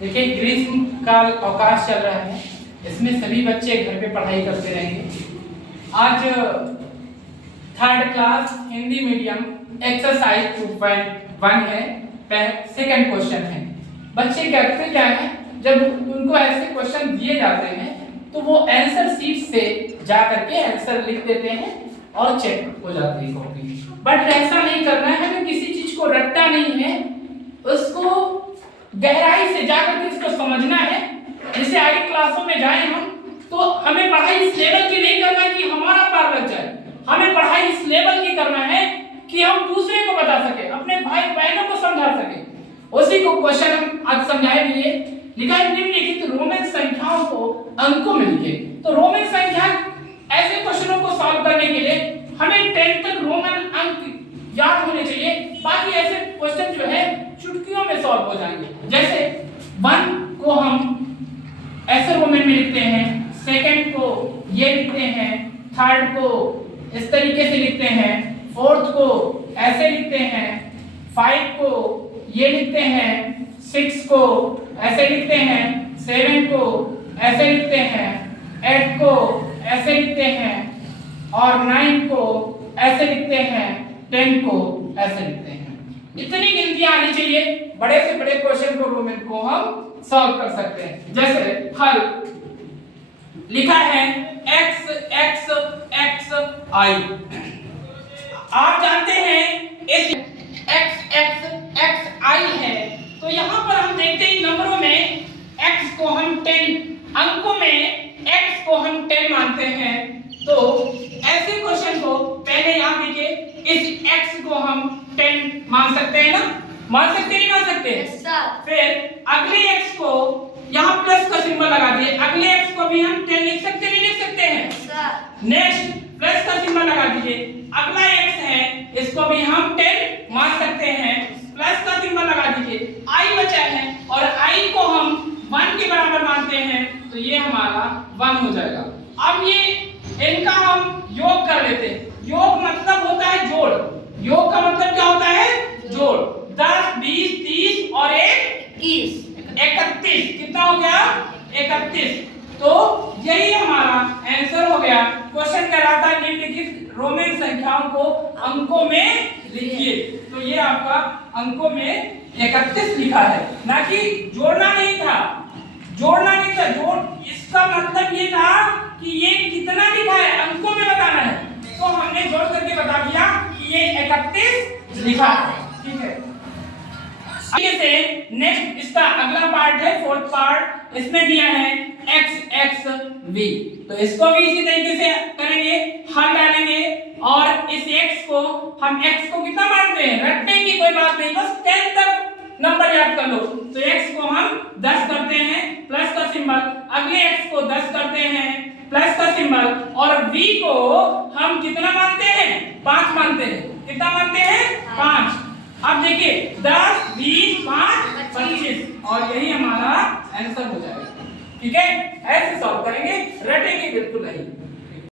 देखिए ग्रीष्म काल अवकाश चल रहा है, इसमें सभी बच्चे घर पे पढ़ाई करते रहेंगे। आज third class Hindi medium exercise 2.1 है, सेकंड क्वेश्चन है। बच्चे करते क्या है, जब उनको ऐसे क्वेश्चन दिए जाते हैं तो वो आंसर शीट से जा करके आंसर लिख देते हैं और चेक हो जाती है कॉपी। बट ऐसा नहीं करना है, हमें किसी चीज को रट्टा नहीं है, उसको गहराई से जाकर के इसको समझना है। जैसे आगे क्लासों में जाए हम तो हमें पढ़ाई इस लेवल की नहीं करना कि हमारा पार लग जाए, हमें पढ़ाई इस लेवल की करना है कि हम दूसरे को बता सके, अपने भाई बहनों को समझा सके। उसी को क्वेश्चन हम आज समझाए लिए लिखा है, निम्नलिखित रोमन संख्याओं को अंकों में लिखे। तो रोमन संख्या ऐसे क्वेश्चनों को सॉल्व करने के लिए हमें 10 तक रोमन अंक याद होने चाहिए, बाकी ऐसे क्वेश्चन जो है चुटकियों में सॉल्व हो जाएंगे। जैसे 1 को हम ऐसे रोमन में लिखते हैं, सेकंड को ये लिखते हैं, थर्ड को इस तरीके से लिखते हैं, फोर्थ को ऐसे लिखते हैं, 5 को ये लिखते हैं, 6 को ऐसे लिखते हैं, 7 को ऐसे लिखते हैं, 8 को ऐसे लिखते हैं और 9 को ऐसे लिखते हैं, 10 को ऐसे लिखते हैं। इतनी गिनतियां आनी चाहिए, बड़े से बड़े क्वेश्चन को रोमन को हम सॉल्व कर सकते हैं। जैसे हल लिखा है x x x i, आप जानते हैं इस x x x i है, तो यहाँ पर हम देखते हैं नंबरों में x को हम 10, अंकों में x को हम 10 मानते हैं। तो ऐसे क्वेश्चन को पहले यहाँ देखिए, इस x को हम 10 मान सकते हैं ना, मान सकते नहीं मान सकते? फिर अगले x को यहाँ प्लस का सिंबल लगा दिए, अगले x को भी हम 10 लिख सकते नहीं लिख सकते हैं? नेक्स्ट प्लस का सिंबल लगा दीजिए, अगला x है इसको भी हम 10 मान सकते हैं, प्लस का सिंबल लगा दीजिए, i बचा है और i को हम 1 के बराबर मानते हैं, तो ये हमारा 1 हो जाएगा। अब ये इनका हम योग कर लेते हैं। योग मतलब होता है जोड़, योग का मतलब क्या होता है? जोड़। 10 20 30 और 1 31, कितना हो गया? 31। तो यही हमारा आंसर हो गया। क्वेश्चन कह रहा था निम्नलिखित रोमन संख्याओं को अंकों में लिखिए, तो ये आपका अंकों में 31 लिखा है, ना कि जोड़ना नहीं था, जोड़ना नहीं था। जोड़ इसका मतलब ये था कि ये कितना लिखा है अंकों में बताना है, तो हमने जोड़ करके बता दिया कि ये 31 लिखा है। ठीक है, आगे से नेक्स्ट इसका अगला पार्ट है, फोर्थ पार्ट, इसमें दिया है x x v, तो इसको भी इसी तरीके से करेंगे, हल डालेंगे और इस x को हम x को कितना मानते हैं, रटने की कोई बात नहीं, बस 10 तक नंबर याद कर लो। तो x को हम 10 करते हैं, प्लस का सिंबल, अगले x को 10 करते हैं, प्लस का सिंबल, और v को हम कितना मानते हैं? 5 मानते हैं। कितना मानते हैं? 5। अब देखिए 10 20 5 25, और यही हमारा आंसर हो जाएगा। ठीक है, ऐसे सॉल्व करेंगे, रटेंगे बिल्कुल नहीं।